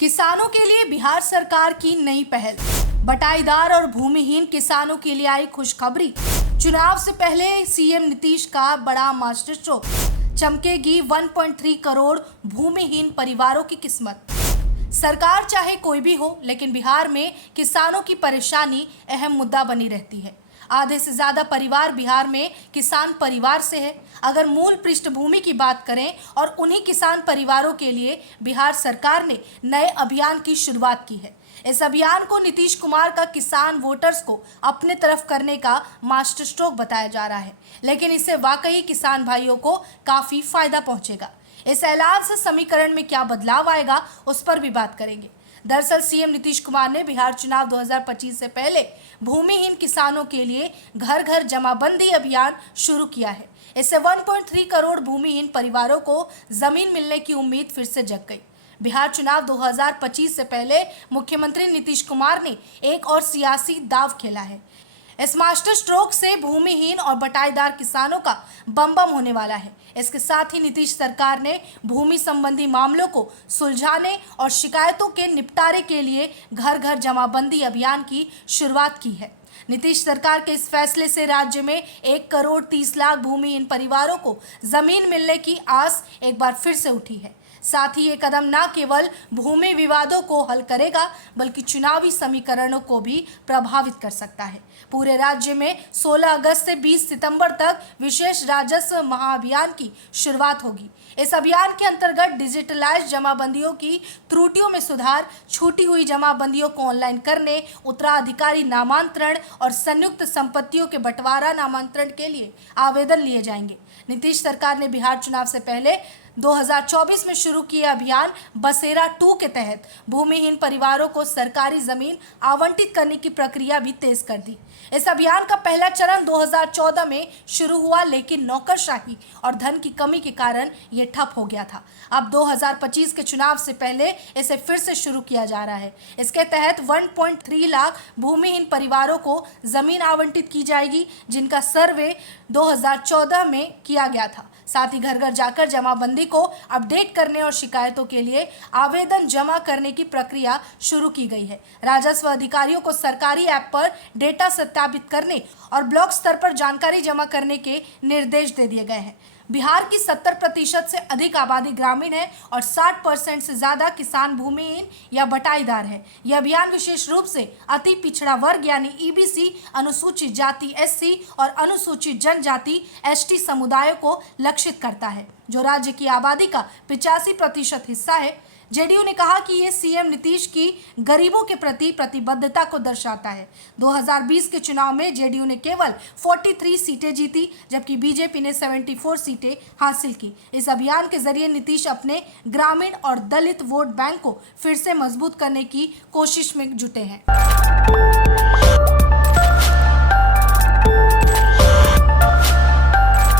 किसानों के लिए बिहार सरकार की नई पहल। बटाईदार और भूमिहीन किसानों के लिए आई खुशखबरी। चुनाव से पहले सीएम नीतीश का बड़ा मास्टर स्ट्रोक। चमकेगी 1.3 करोड़ भूमिहीन परिवारों की किस्मत। सरकार चाहे कोई भी हो, लेकिन बिहार में किसानों की परेशानी अहम मुद्दा बनी रहती है। आधे से ज्यादा परिवार बिहार में किसान परिवार से है। अगर मूल पृष्ठभूमि की बात करें और उन्हीं किसान परिवारों के लिए बिहार सरकार ने नए अभियान की शुरुआत की है। इस अभियान को नीतीश कुमार का किसान वोटर्स को अपने तरफ करने का मास्टर स्ट्रोक बताया जा रहा है, लेकिन इससे वाकई किसान भाइयों को काफी फायदा पहुंचेगा। इस ऐलान से समीकरण में क्या बदलाव आएगा, उस पर भी बात करेंगे। दरअसल सीएम नीतीश कुमार ने बिहार चुनाव 2025 से पहले भूमिहीन किसानों के लिए घर घर जमाबंदी अभियान शुरू किया है। इससे 1.3 करोड़ भूमिहीन परिवारों को जमीन मिलने की उम्मीद फिर से जग गई। बिहार चुनाव 2025 से पहले मुख्यमंत्री नीतीश कुमार ने एक और सियासी दांव खेला है। इस मास्टर स्ट्रोक से भूमिहीन और बटाईदार किसानों का बम होने वाला है। इसके साथ ही नीतीश सरकार ने भूमि संबंधी मामलों को सुलझाने और शिकायतों के निपटारे के लिए घर घर जमाबंदी अभियान की शुरुआत की है। नीतीश सरकार के इस फैसले से राज्य में 1 करोड़ 30 लाख भूमिहीन परिवारों को जमीन मिलने की आस एक बार फिर से उठी है। साथ ही ये कदम न केवल भूमि विवादों को हल करेगा, बल्कि चुनावी समीकरणों को भी प्रभावित कर सकता है। पूरे राज्य में 16 अगस्त से 20 सितंबर तक विशेष राजस्व महाअभियान की शुरुआत होगी। इस अभियान के अंतर्गत डिजिटलाइज जमाबंदियों की त्रुटियों में सुधार, छूटी हुई जमाबंदियों को ऑनलाइन करने, उत्तराधिकारी नामांतरण और संयुक्त संपत्तियों के बंटवारा नामांतरण के लिए आवेदन लिए जाएंगे। नीतीश सरकार ने बिहार चुनाव से पहले 2024 में शुरू किया अभियान बसेरा 2 के तहत भूमिहीन परिवारों को सरकारी जमीन आवंटित करने की प्रक्रिया भी तेज कर दी। इस अभियान का पहला चरण 2014 में शुरू हुआ, लेकिन नौकरशाही और धन की कमी के कारण ये ठप हो गया था। अब 2025 के चुनाव से पहले इसे फिर से शुरू किया जा रहा है। इसके तहत 1.3 लाख भूमिहीन परिवारों को जमीन आवंटित की जाएगी, जिनका सर्वे 2014 में किया गया था। साथ ही घर घर जाकर जमाबंदी को अपडेट करने और शिकायतों के लिए आवेदन जमा करने की प्रक्रिया शुरू की गई है। राजस्व अधिकारियों को सरकारी ऐप पर डेटा सत्यापित करने और ब्लॉक स्तर पर जानकारी जमा करने के निर्देश दे दिए गए हैं। बिहार की 70% से अधिक आबादी ग्रामीण है और 60% से ज्यादा किसान भूमिहीन या बटाईदार है। यह अभियान विशेष रूप से अति पिछड़ा वर्ग यानी ईबीसी, अनुसूचित जाति एससी और अनुसूचित जनजाति एसटी समुदायों को लक्षित करता है, जो राज्य की आबादी का 85% हिस्सा है। जेडीयू ने कहा कि ये सीएम नीतीश की गरीबों के प्रति प्रतिबद्धता को दर्शाता है। 2020 के चुनाव में जेडीयू ने केवल 43 सीटें जीती, जबकि बीजेपी ने 74 सीटें हासिल की। इस अभियान के जरिए नीतीश अपने ग्रामीण और दलित वोट बैंक को फिर से मजबूत करने की कोशिश में जुटे हैं।